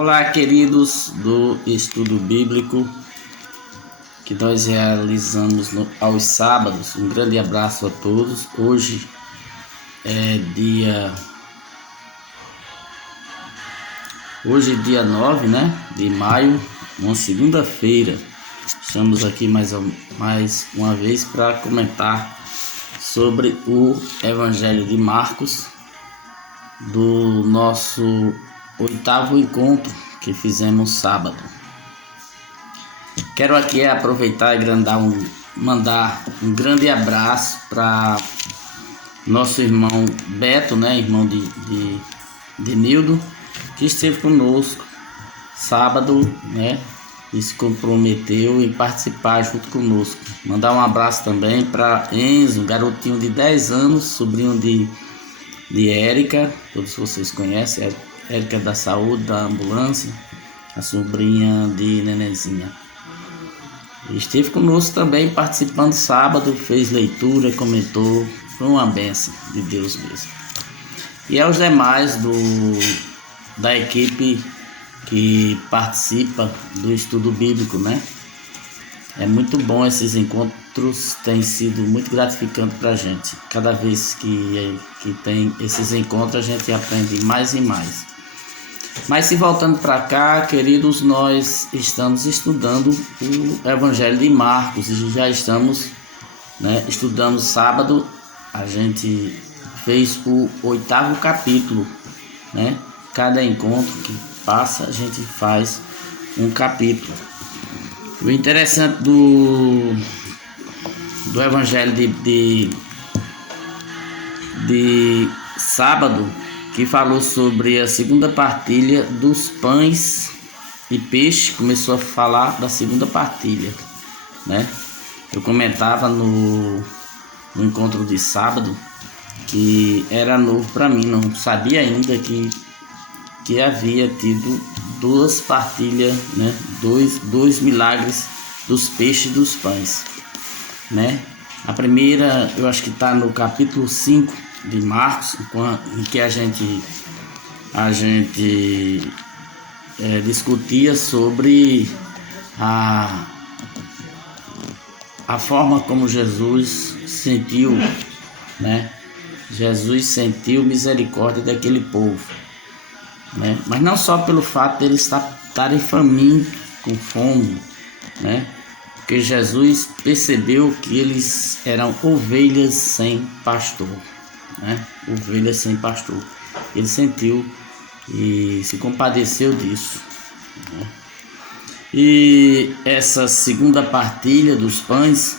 Olá, queridos do estudo bíblico que nós realizamos aos sábados. Um grande abraço a todos. Hoje é dia 9, de maio, uma segunda-feira. Estamos aqui mais uma vez para comentar sobre o Evangelho de Marcos, do nosso 8º encontro que fizemos sábado. Quero aqui aproveitar e mandar um grande abraço para nosso irmão Beto, irmão de Nildo, que esteve conosco sábado, e se comprometeu em participar junto conosco. Mandar um abraço também para Enzo, garotinho de 10 anos, sobrinho de Érica, todos vocês conhecem, Érica da saúde, da ambulância, a sobrinha de Nenezinha. Esteve conosco também participando sábado, fez leitura, comentou, foi uma bênção de Deus mesmo. E aos demais da equipe que participa do estudo bíblico, É muito bom esses encontros, tem sido muito gratificante para a gente. Cada vez que tem esses encontros, a gente aprende mais e mais. Mas se voltando para cá, queridos, nós estamos estudando o Evangelho de Marcos e já estamos estudando sábado. A gente fez o 8º capítulo, Cada encontro que passa, a gente faz um capítulo. O interessante do Evangelho de sábado, que falou sobre a segunda partilha dos pães e peixe, começou a falar da segunda partilha, Eu comentava no encontro de sábado que era novo para mim, não sabia ainda que havia tido duas partilhas, dois milagres dos peixes e dos pães, A primeira, eu acho que está no capítulo 5 de Marcos, em que a gente discutia sobre a forma como Jesus sentiu, Jesus sentiu misericórdia daquele povo, mas não só pelo fato de eles estarem famintos, com fome, porque Jesus percebeu que eles eram ovelhas sem pastor, Ovelhas sem pastor. Ele sentiu e se compadeceu disso, E essa segunda partilha dos pães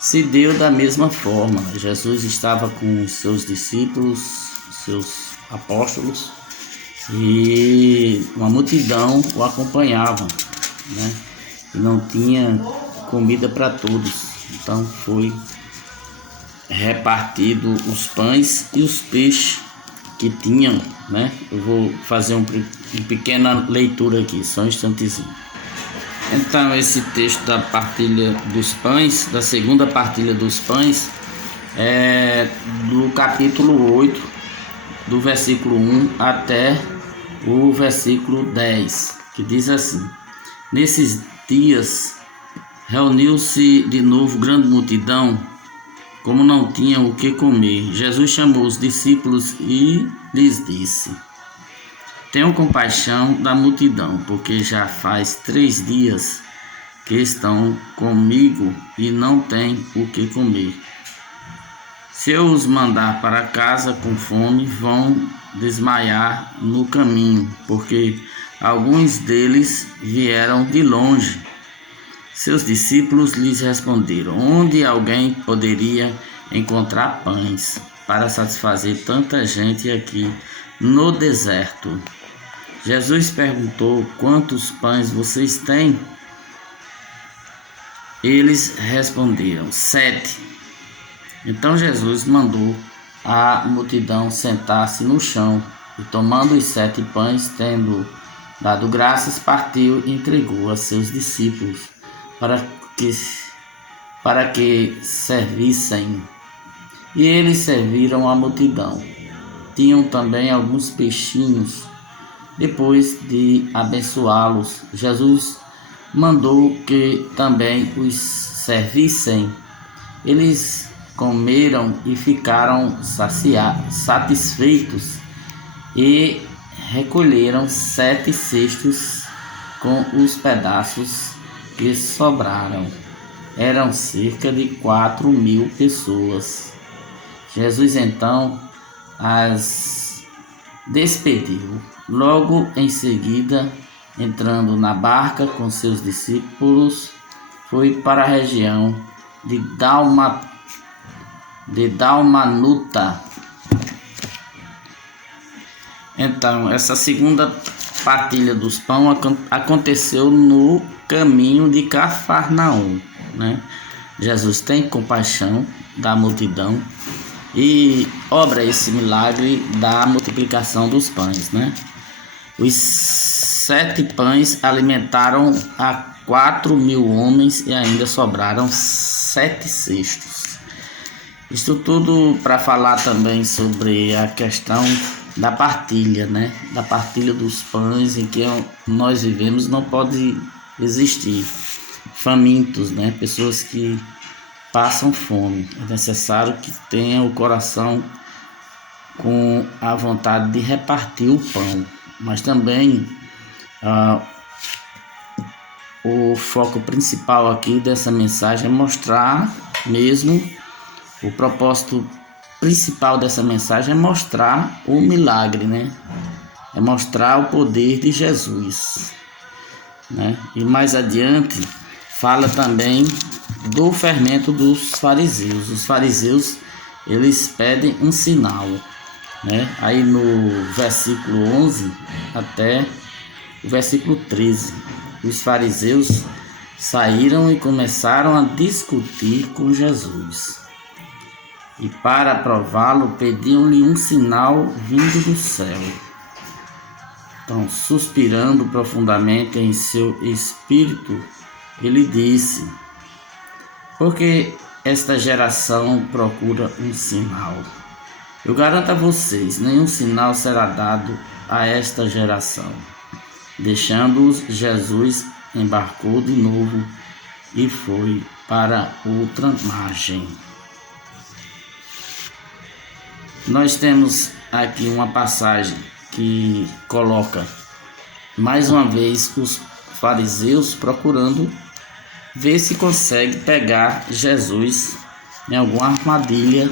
se deu da mesma forma. Jesus estava com os seus discípulos, seus apóstolos, e uma multidão o acompanhava, E não tinha comida para todos, então foi repartido os pães e os peixes que tinham, Eu vou fazer uma pequena leitura aqui, só um instantezinho. Então, esse texto da partilha dos pães, da segunda partilha dos pães, é do capítulo 8, do versículo 1 até o versículo 10, que diz assim: Nesses dias reuniu-se de novo grande multidão, como não tinham o que comer. Jesus chamou os discípulos e lhes disse: Tenham compaixão da multidão, porque já faz 3 dias que estão comigo e não têm o que comer. Se eu os mandar para casa com fome, vão desmaiar no caminho, porque alguns deles vieram de longe. Seus discípulos lhes responderam: Onde alguém poderia encontrar pães para satisfazer tanta gente aqui no deserto? Jesus perguntou: Quantos pães vocês têm? Eles responderam: 7. Então Jesus mandou a multidão sentar-se no chão e, tomando os 7 pães, tendo dado graças, partiu e entregou a seus discípulos para que servissem. E eles serviram a multidão. Tinham também alguns peixinhos Depois de abençoá-los, Jesus mandou que também os servissem. Eles comeram e ficaram satisfeitos e recolheram 7 cestos com os pedaços que sobraram. Eram cerca de 4.000 pessoas. Jesus então as despediu. Logo em seguida, entrando na barca com seus discípulos, foi para a região de Dalmanuta. Então, essa segunda partilha dos pães aconteceu no caminho de Cafarnaum, né? Jesus tem compaixão da multidão e obra esse milagre da multiplicação dos pães, né? Os 7 pães alimentaram a 4.000 homens e ainda sobraram 7 cestos. Isso tudo para falar também sobre a questão da partilha, né? Da partilha dos pães em que nós vivemos. Não pode existir famintos, né? Pessoas que passam fome. É necessário que tenha o coração com a vontade de repartir o pão. Mas também o foco principal aqui dessa mensagem é mostrar mesmo, o propósito principal dessa mensagem é mostrar o milagre, né? É mostrar o poder de Jesus, né? E mais adiante fala também do fermento dos fariseus. Os fariseus, eles pedem um sinal, né? Aí no versículo 11 até o versículo 13, os fariseus saíram e começaram a discutir com Jesus. E para prová-lo, pediam-lhe um sinal vindo do céu. Então, suspirando profundamente em seu espírito, ele disse: porque esta geração procura um sinal. Eu garanto a vocês, nenhum sinal será dado a esta geração. Deixando-os, Jesus embarcou de novo e foi para outra margem. Nós temos aqui uma passagem que coloca mais uma vez os fariseus procurando ver se consegue pegar Jesus em alguma armadilha,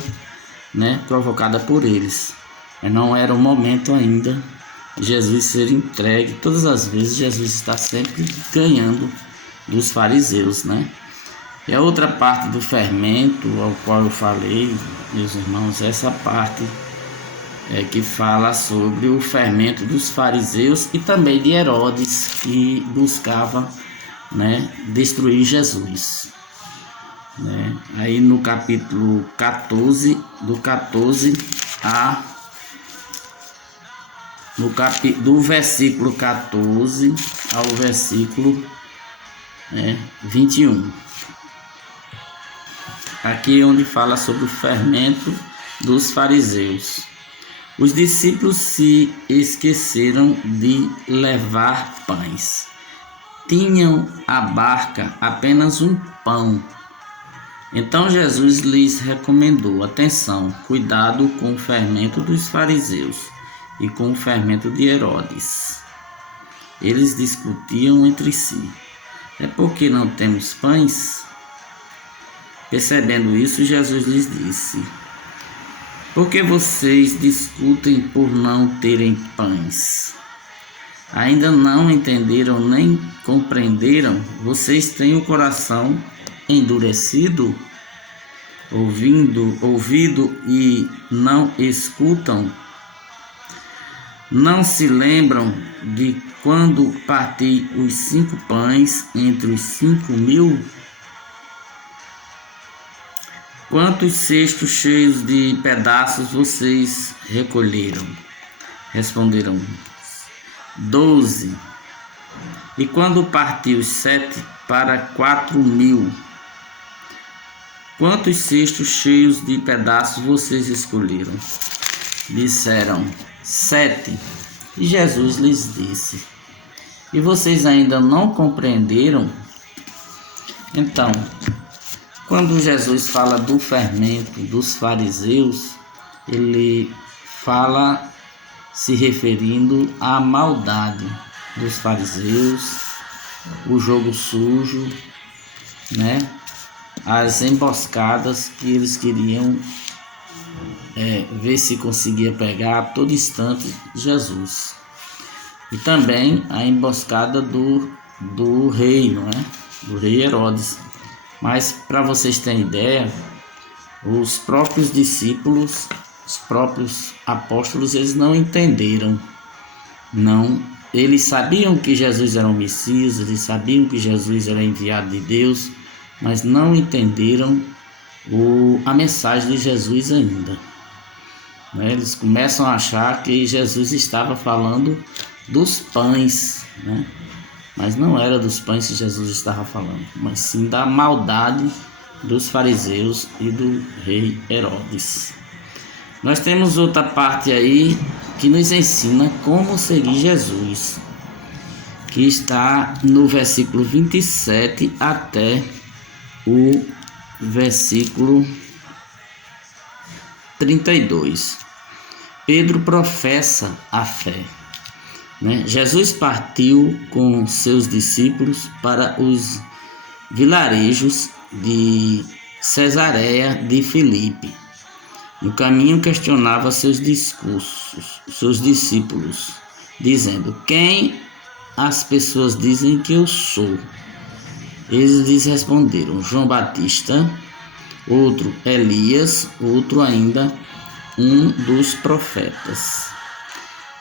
né, provocada por eles. Mas não era o momento ainda de Jesus ser entregue. Todas as vezes Jesus está sempre ganhando dos fariseus, né? E a outra parte do fermento ao qual eu falei, meus irmãos, essa parte é que fala sobre o fermento dos fariseus e também de Herodes, que buscava, né, destruir Jesus, né? Aí no capítulo 14, do 14 a do versículo 14 ao versículo 21. Aqui é onde fala sobre o fermento dos fariseus. Os discípulos se esqueceram de levar pães. Tinham à barca apenas um pão. Então Jesus lhes recomendou: atenção, cuidado com o fermento dos fariseus e com o fermento de Herodes. Eles discutiam entre si: é porque não temos pães? Percebendo isso, Jesus lhes disse: por que vocês discutem por não terem pães? Ainda não entenderam nem compreenderam? Vocês têm o coração endurecido? Ouvido e não escutam? Não se lembram de quando parti os 5 pães entre os 5.000? Quantos cestos cheios de pedaços vocês recolheram? Responderam: 12. E quando parti os 7 para 4.000? Quantos cestos cheios de pedaços vocês escolheram? Disseram: 7. E Jesus lhes disse: e vocês ainda não compreenderam? Então, quando Jesus fala do fermento dos fariseus, ele fala se referindo à maldade dos fariseus, o jogo sujo, né? As emboscadas que eles queriam ver se conseguia pegar a todo instante Jesus. E também a emboscada do rei, não é? Do rei Herodes. Mas para vocês terem ideia, os próprios discípulos, os próprios apóstolos, eles não entenderam. Não, eles sabiam que Jesus era o Messias, eles sabiam que Jesus era enviado de Deus, mas não entenderam a mensagem de Jesus ainda. Eles começam a achar que Jesus estava falando dos pães, né? Mas não era dos pães que Jesus estava falando, mas sim da maldade dos fariseus e do rei Herodes. Nós temos outra parte aí que nos ensina como seguir Jesus, que está no versículo 27 até o versículo 32. Pedro professa a fé. Jesus partiu com seus discípulos para os vilarejos de Cesareia de Filipe. No caminho questionava seus discípulos, dizendo: quem as pessoas dizem que eu sou? Eles lhes responderam: João Batista, outro Elias, outro ainda um dos profetas.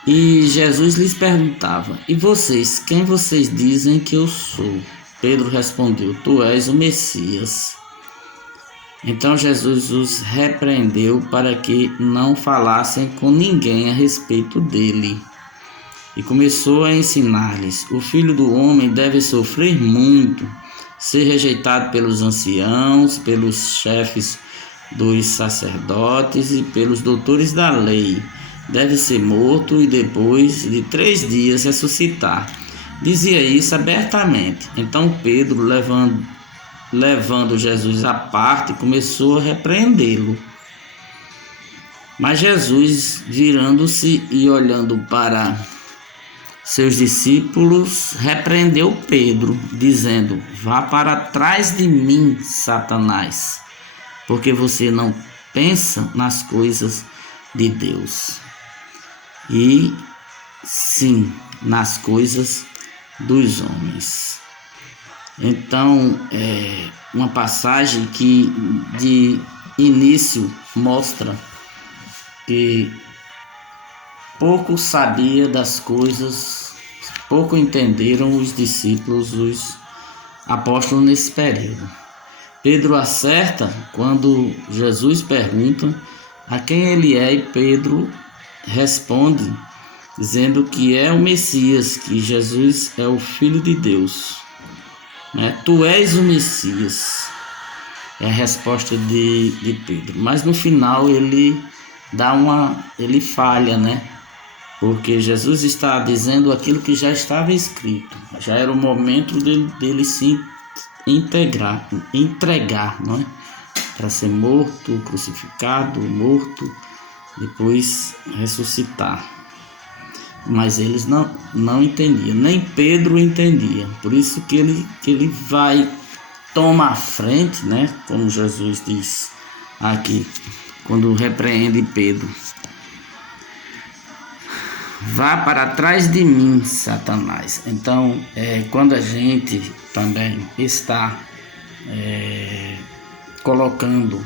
E Jesus lhes perguntava: e vocês, quem vocês dizem que eu sou? Pedro respondeu: tu és o Messias. Então Jesus os repreendeu para que não falassem com ninguém a respeito dele. E começou a ensinar-lhes: o Filho do Homem deve sofrer muito, ser rejeitado pelos anciãos, pelos chefes dos sacerdotes e pelos doutores da lei. Deve ser morto e depois de 3 dias ressuscitar. Dizia isso abertamente. Então Pedro, levando Jesus à parte, começou a repreendê-lo. Mas Jesus, virando-se e olhando para seus discípulos, repreendeu Pedro, dizendo: vá para trás de mim, Satanás, porque você não pensa nas coisas de Deus, e sim nas coisas dos homens. Então, uma passagem que de início mostra que pouco sabia das coisas, pouco entenderam os discípulos, os apóstolos nesse período. Pedro acerta quando Jesus pergunta a quem ele é, e Pedro responde dizendo que é o Messias, que Jesus é o Filho de Deus. Tu és o Messias, é a resposta de Pedro. Mas no final ele falha, porque Jesus está dizendo aquilo que já estava escrito. Já era o momento dele se entregar, para ser morto, crucificado, morto, depois ressuscitar. Mas eles não entendiam, nem Pedro entendia. Por isso que ele vai tomar a frente, como Jesus diz aqui, quando repreende Pedro: vá para trás de mim, Satanás. Então, quando a gente também está colocando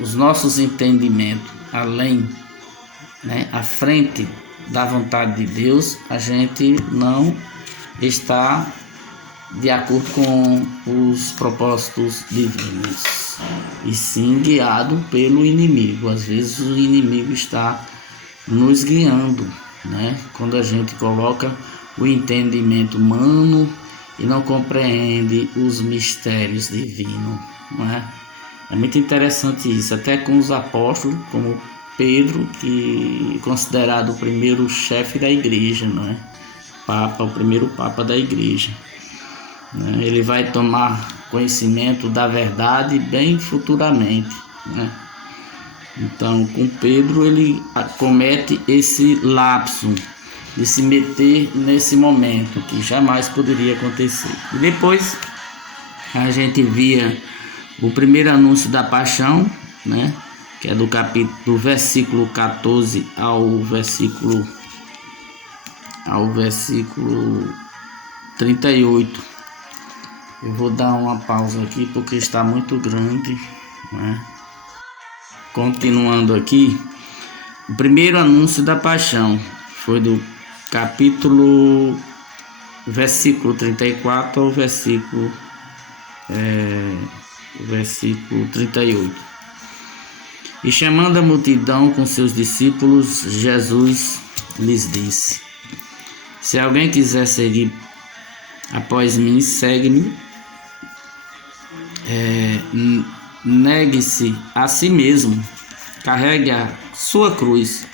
os nossos entendimentos além, à frente da vontade de Deus, a gente não está de acordo com os propósitos divinos, e sim guiado pelo inimigo. Às vezes o inimigo está nos guiando, quando a gente coloca o entendimento humano e não compreende os mistérios divinos, É muito interessante isso, até com os apóstolos, como Pedro, que é considerado o primeiro chefe da igreja, não é? Papa, o primeiro papa da igreja, né? Ele vai tomar conhecimento da verdade bem futuramente, né? Então, com Pedro, ele comete esse lapso de se meter nesse momento que jamais poderia acontecer. E depois a gente via o primeiro anúncio da paixão, né? Que é do versículo 14 ao versículo 38. Eu vou dar uma pausa aqui porque está muito grande, né? Continuando aqui, o primeiro anúncio da paixão foi do versículo 34 ao versículo 38. E chamando a multidão com seus discípulos, Jesus lhes disse: se alguém quiser seguir após mim, segue-me, negue-se a si mesmo, carregue a sua cruz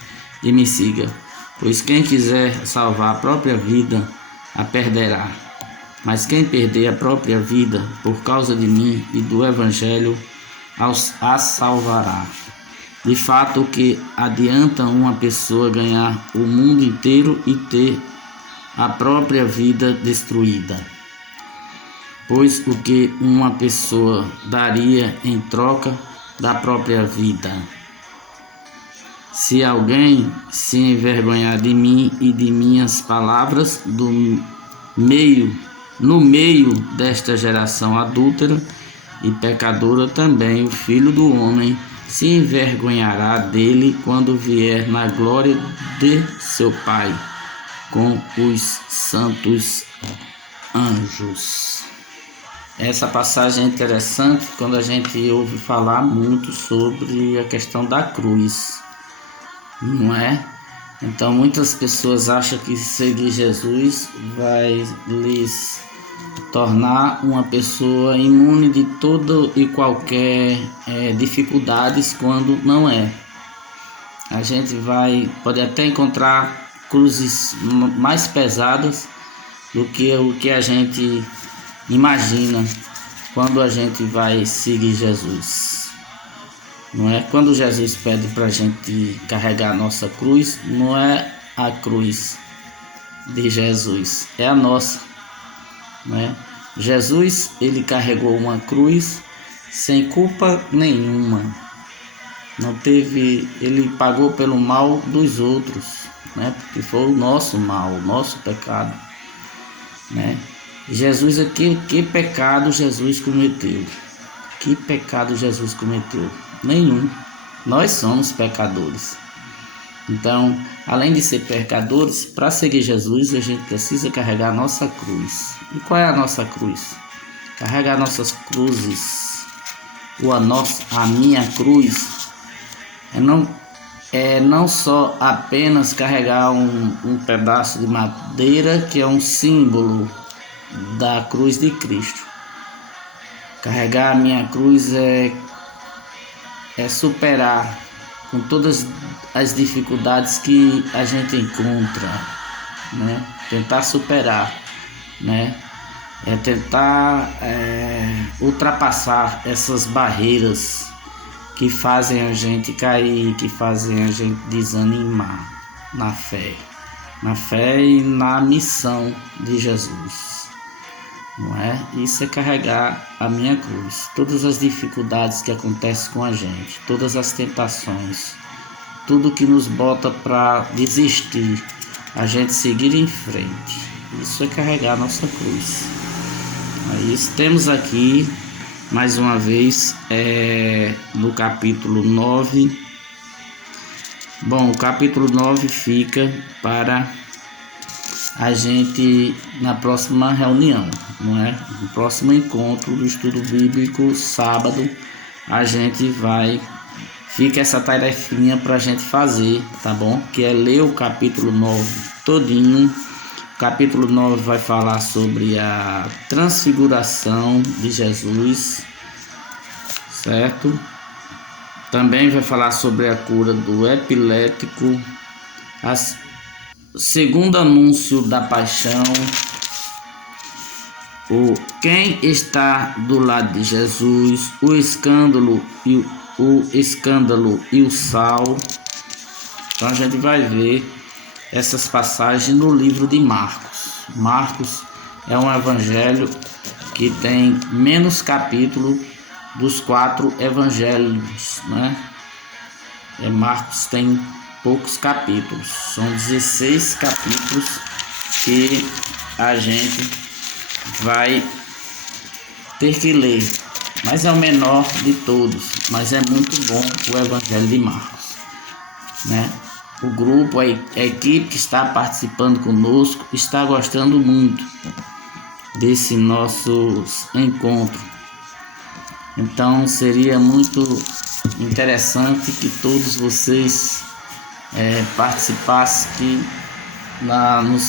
e me siga. Pois quem quiser salvar a própria vida, a perderá. Mas quem perder a própria vida por causa de mim e do Evangelho, a salvará. De fato, o que adianta uma pessoa ganhar o mundo inteiro e ter a própria vida destruída? Pois o que uma pessoa daria em troca da própria vida? Se alguém se envergonhar de mim e de minhas palavras no meio desta geração adúltera e pecadora, também o Filho do Homem se envergonhará dele quando vier na glória de seu Pai com os santos anjos. Essa passagem é interessante quando a gente ouve falar muito sobre a questão da cruz, não é? Então muitas pessoas acham que seguir Jesus vai lhes tornar uma pessoa imune de toda e qualquer dificuldades, quando não é. A gente pode até encontrar cruzes mais pesadas do que o que a gente imagina quando a gente vai seguir Jesus, não é? Quando Jesus pede para a gente carregar a nossa cruz, não é a cruz de Jesus, é a nossa, não é? Jesus, ele carregou uma cruz sem culpa nenhuma, ele pagou pelo mal dos outros, né? Porque foi o nosso mal, o nosso pecado, né? Jesus aqui, que pecado Jesus cometeu? Que pecado Jesus cometeu? Nenhum. Nós somos pecadores. Então, além de ser pecadores, para seguir Jesus, a gente precisa carregar a nossa cruz. E qual é a nossa cruz? Carregar nossas cruzes. A minha cruz é não só apenas carregar um pedaço de madeira, que é um símbolo da cruz de Cristo. Carregar a minha cruz é superar com todas as dificuldades que a gente encontra, né? Tentar superar, né? Tentar ultrapassar essas barreiras que fazem a gente cair, que fazem a gente desanimar na fé e na missão de Jesus, não é? Isso é carregar a minha cruz. Todas as dificuldades que acontecem com a gente, todas as tentações, tudo que nos bota para desistir, a gente seguir em frente, isso é carregar a nossa cruz. Aí temos aqui mais uma vez no capítulo 9. Bom, o capítulo 9 fica para a gente na próxima reunião, não é? No próximo encontro do estudo bíblico, sábado, a gente fica essa tarefinha para a gente fazer, tá bom? Que é ler o capítulo 9 todinho. O capítulo 9 vai falar sobre a transfiguração de Jesus, certo? Também vai falar sobre a cura do epilético, segundo anúncio da paixão, quem está do lado de Jesus, o escândalo e o sal. Então a gente vai ver essas passagens no livro de Marcos. Marcos é um evangelho que tem menos capítulo dos 4 evangelhos, né? Marcos tem poucos capítulos, são 16 capítulos que a gente vai ter que ler, mas é o menor de todos, mas é muito bom o evangelho de Marcos, né? O grupo, a equipe que está participando conosco está gostando muito desse nosso encontro. Então seria muito interessante que todos vocês participassem aqui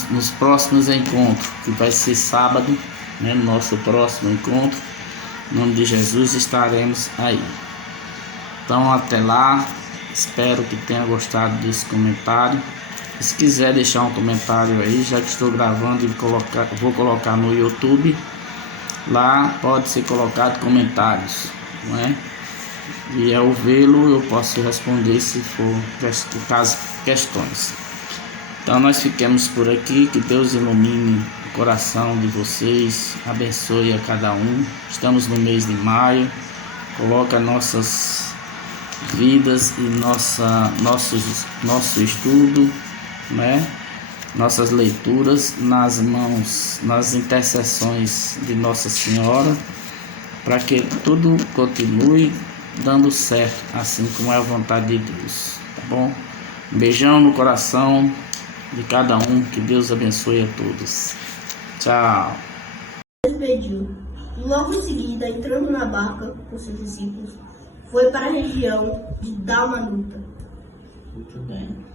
nos próximos encontros, que vai ser sábado, né? Nosso próximo encontro, em nome de Jesus, estaremos aí. Então até lá, espero que tenha gostado desse comentário. Se quiser deixar um comentário aí, já que estou gravando e vou colocar no YouTube, lá pode ser colocado comentários, não é? E ao vê-lo eu posso responder se for caso questões. Então nós ficamos por aqui, que Deus ilumine o coração de vocês, abençoe a cada um. Estamos no mês de maio, coloca nossas vidas e nosso estudo, né? Nossas leituras nas mãos, nas intercessões de Nossa Senhora, para que tudo continue dando certo, assim como é a vontade de Deus, tá bom? Um beijão no coração de cada um, que Deus abençoe a todos. Tchau. Despediu. Logo em seguida, entrando na barca com seus discípulos, foi para a região de Dalmanuta. Muito bem.